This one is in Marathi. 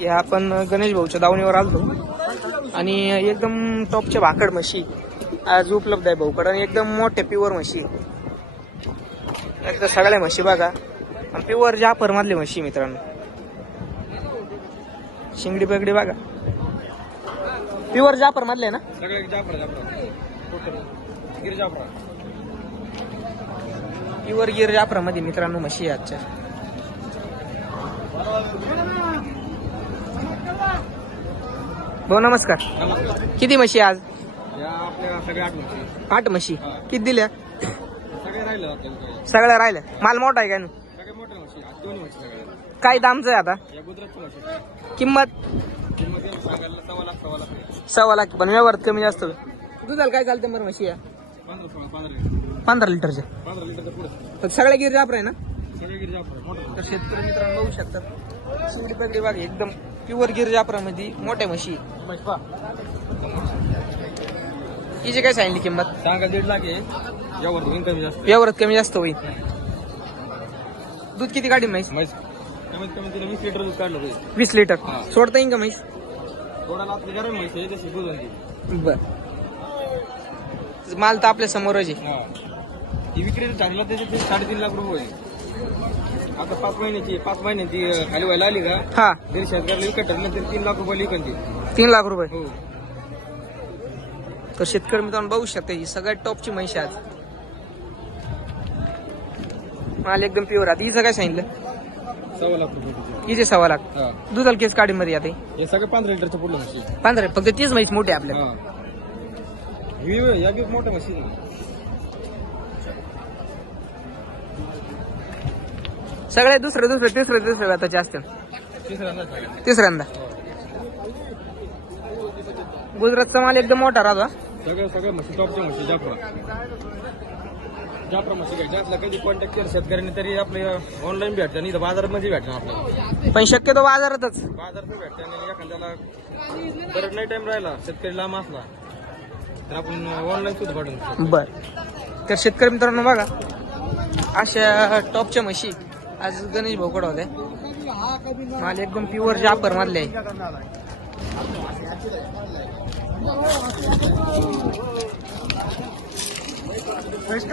या आपण गणेश भाऊच्या दावणीवर आलतो. आणि एकदम टॉपच्या भाकड म्हशी आज उपलब्ध आहे भाऊकड. आणि एकदम मोठ्या प्युअर म्हशी. एकदा सगळ्या म्हशी बघा. आणि प्युअर जाफर मधले म्हशी मित्रांनो. शिंगडी बगडी बघा. प्युअर जाफर मधले ना प्युअर गिर जाफरा. मध्ये मित्रांनो म्हशी आजच्या. भाऊ नमस्कार. किती म्हशी आज? या आठ म्हशी. किती दिल्या. सगळ्या राहिल्या. माल मोठा आहे काय काय दामचं आहे आता? या किंमत? सव्वा लाख पण व्यवहारात कमी जास्त. दुधाला काय चालतं बरं म्हशी आहे पंधरा सोळा पंधरा लिटर. पंधरा लिटरचे पंधरा लिटरचं पुढे. पण सगळ्या गिर जापर आहे ना? शेतकरी मित्रांनो बघू शकतात. शिवडी पगडी बाग एकदम प्युअर गिर जापरामध्ये मोठ्या म्हशी. हिची काय सांगितली किंमत? सांगा दीड लाख आहे. यावर होईल कमी जास्त. व्यवहारात कमी जास्त होईल. दूध किती काढी म्हैस? म्हैस कमीत कमी तिला वीस लिटर दूध काढलं पाहिजे. वीस लिटर. हा. सोडता येईन का म्हैस? थोडा आपली गरम म्हैस आहे जशी दूध आणते बर. माल तर आपल्या समोरच आहे. हा. ती विक्री चांगला त्याचे ते साडेतीन लाख रुपये आहे. आता पाच महिन्याची. पाच महिन्याची खाली व्हायला आली का? हा. दीड शेतकऱ्याला विकत ठरलं तर तीन लाख रुपये विकन ती तीन लाख रुपये? हो. तर शेतकरी मित्रांनो बघू शकता ही सगळ्यात टॉपची आहे आज माल एकदम प्युअर आता हिचं काय सांगितलं? सव्वा लाख रुपये. हिचे सव्वा लाख. हा. दुधाला केस काढीमध्ये आता हे. सगळं पंधरा लिटरचं पुढलं म्हशी. पंधरा फक्त तीच म्हैस मोठी आहे आपल्या. हा. ही या बी मोठ्या म्हशी सगळे दुसरे दुसरे तिसरे तिसरे व्याताचे असतील तिसऱ्यांदा. गुजरातचा माल एकदम मोठा राहतो. सगळ्या सगळ्या म्हशी टॉपच्या म्हशी जाफरा. जाफरा म्हशी काय जातला कधी कॉन्टॅक्ट केलं शेतकऱ्यांनी तरी आपले ऑनलाईन भेटतं नाही तर बाजारामध्ये भेटणार आपल्याला. पण शक्यतो बाजारातच. बाजारात भेटतं आणि एखाद्याला परत नाही टाइम राहिला शेतकरी लांब असला तर आपण ऑनलाईन सुद्धा पाठवून बर. तर शेतकरी मित्रांनो बघा अशा टॉपच्या म्हशी आज गणेश भाऊकड होत्या माल एकदम प्युअर जापर मधले. आहे